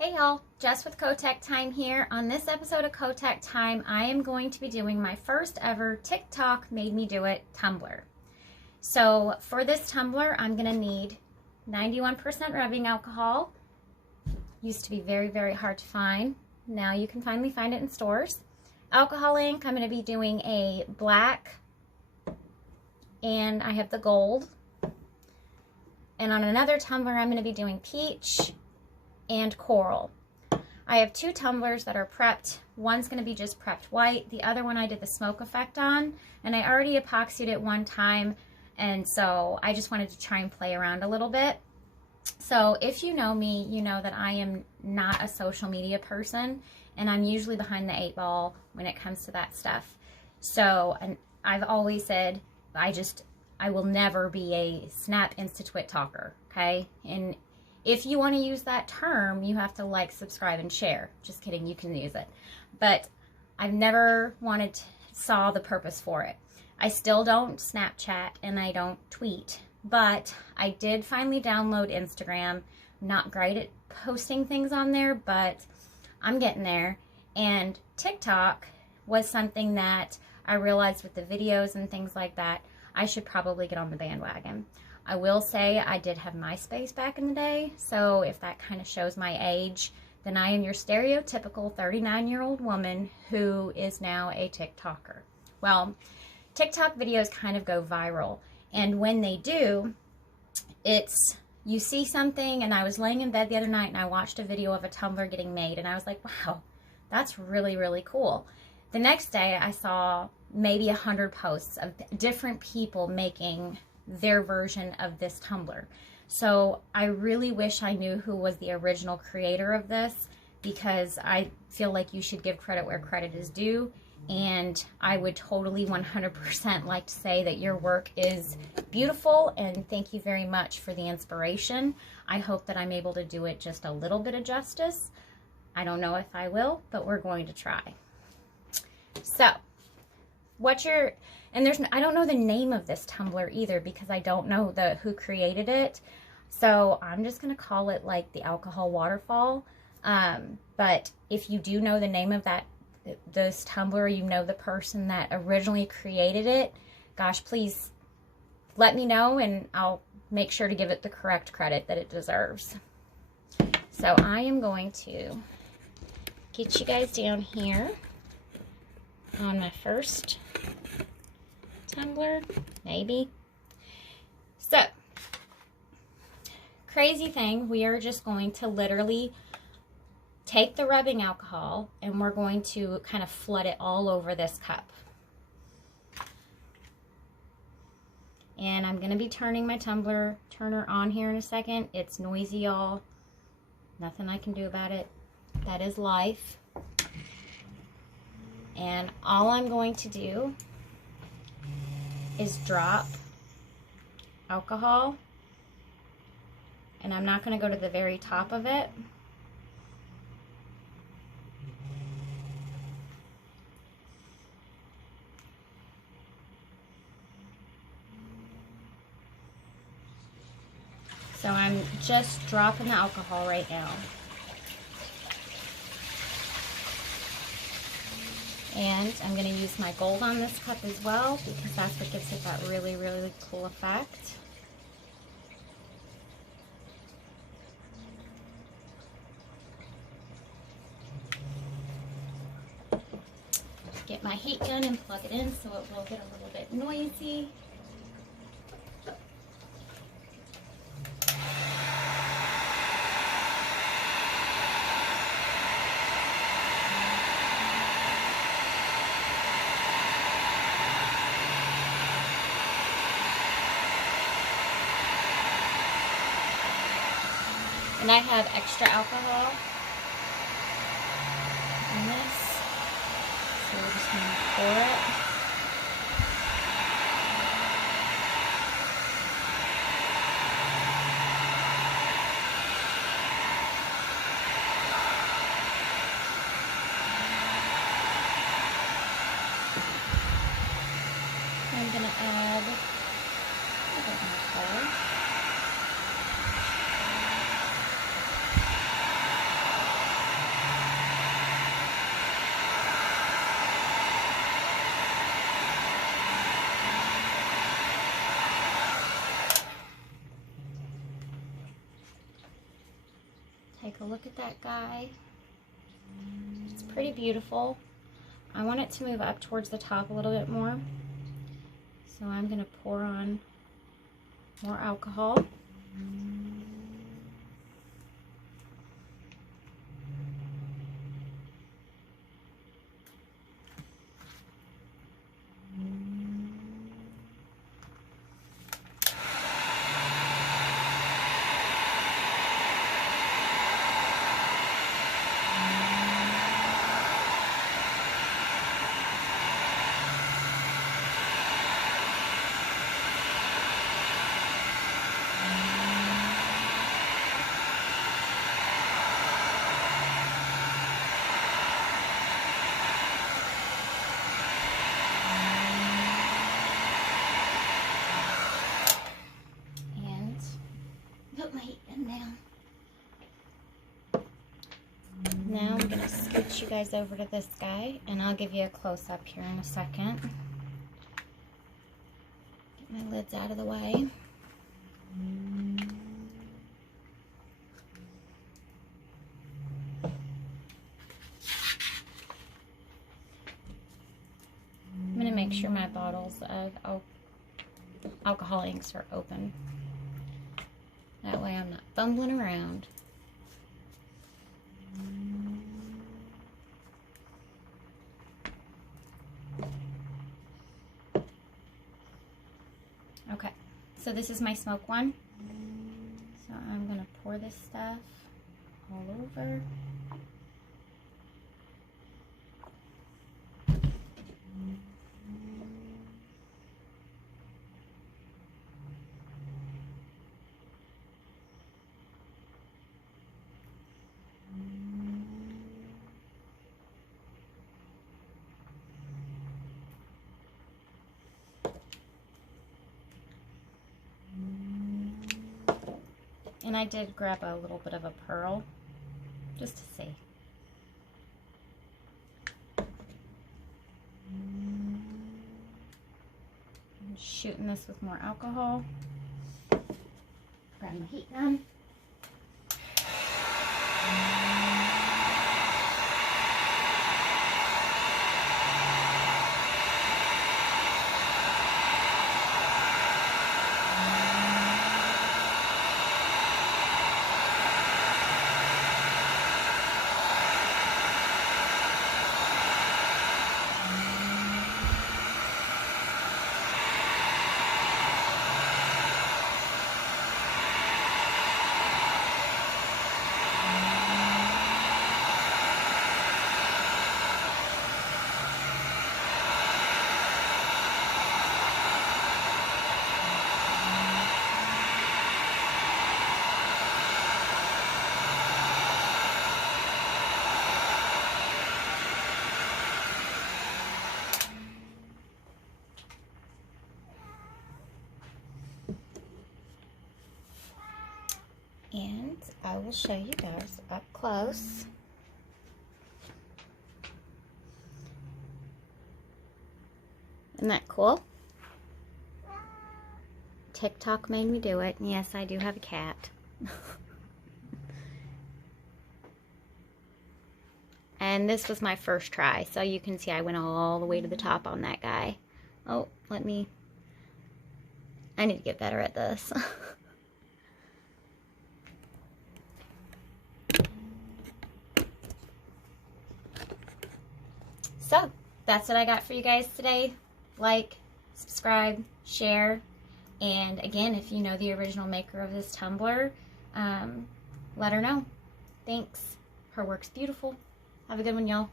Hey y'all, Jess with Kotek Time here. On this episode of Kotek Time, I am going to be doing my first ever TikTok Made Me Do It tumbler. So for this tumbler, I'm going to need 91% rubbing alcohol. Used to be very, very hard to find. Now you can finally find it in stores. Alcohol ink, I'm going to be doing a black, and I have the gold. And on another tumbler, I'm going to be doing peach and coral. I have two tumblers that are prepped. One's going to be just prepped white. The other one I did the smoke effect on, and I already epoxied it one time, and so I just wanted to try and play around a little bit. So if you know me, you know that I am not a social media person, and I'm usually behind the 8 ball when it comes to that stuff. So, and I've always said, I will never be a Snap Insta-Twit talker, okay? And if you want to use that term, you have to like, subscribe, and share. Just kidding, you can use it. But I've never saw the purpose for it. I still don't Snapchat and I don't tweet, but I did finally download Instagram. I'm not great at posting things on there, but I'm getting there. And TikTok was something that I realized with the videos and things like that, I should probably get on the bandwagon. I will say I did have MySpace back in the day, so if that kind of shows my age, then I am your stereotypical 39-year-old woman who is now a TikToker. Well, TikTok videos kind of go viral, and when they do, you see something, and I was laying in bed the other night and I watched a video of a tumbler getting made, and I was like, wow, that's really, really cool. The next day I saw maybe 100 posts of different people making their version of this tumbler. So I really wish I knew who was the original creator of this, because I feel like you should give credit where credit is due, and I would totally 100% like to say that your work is beautiful, and thank you very much for the inspiration. I hope that I'm able to do it just a little bit of justice. I don't know if I will, but we're going to try. So I don't know the name of this tumbler either, because I don't know who created it. So I'm just going to call it like the alcohol waterfall. But if you do know the name of this tumbler, you know the person that originally created it, gosh, please let me know and I'll make sure to give it the correct credit that it deserves. So I am going to get you guys down here on my first tumbler, maybe. So, crazy thing, we are just going to literally take the rubbing alcohol and we're going to kind of flood it all over this cup. And I'm going to be turning my tumbler turner on here in a second. It's noisy, y'all. Nothing I can do about it. That is life. And all I'm going to do is drop alcohol, and I'm not going to go to the very top of it. So I'm just dropping the alcohol right now. And I'm going to use my gold on this cup as well, because that's what gives it that really, really cool effect. Get my heat gun and plug it in so it will get a little bit noisy. And I have extra alcohol in this, so we're just going to pour it. I'm going to add a bit more color. Take a look at that guy. It's pretty beautiful. I want it to move up towards the top a little bit more. So I'm going to pour on more alcohol. Put my heat gun down. Now I'm going to scooch you guys over to this guy, and I'll give you a close-up here in a second. Get my lids out of the way. I'm going to make sure my bottles of alcohol inks are open. That way I'm not fumbling around. Okay, so this is my smoke one. So I'm going to pour this stuff all over. And I did grab a little bit of a pearl, just to see. I'm shooting this with more alcohol. Grab my heat gun. And I will show you guys up close. Isn't that cool? TikTok made me do it. And yes, I do have a cat. And this was my first try. So you can see I went all the way to the top on that guy. Oh, I need to get better at this. So, that's what I got for you guys today. Like, subscribe, share, and again, if you know the original maker of this tumbler, let her know. Thanks. Her work's beautiful. Have a good one, y'all.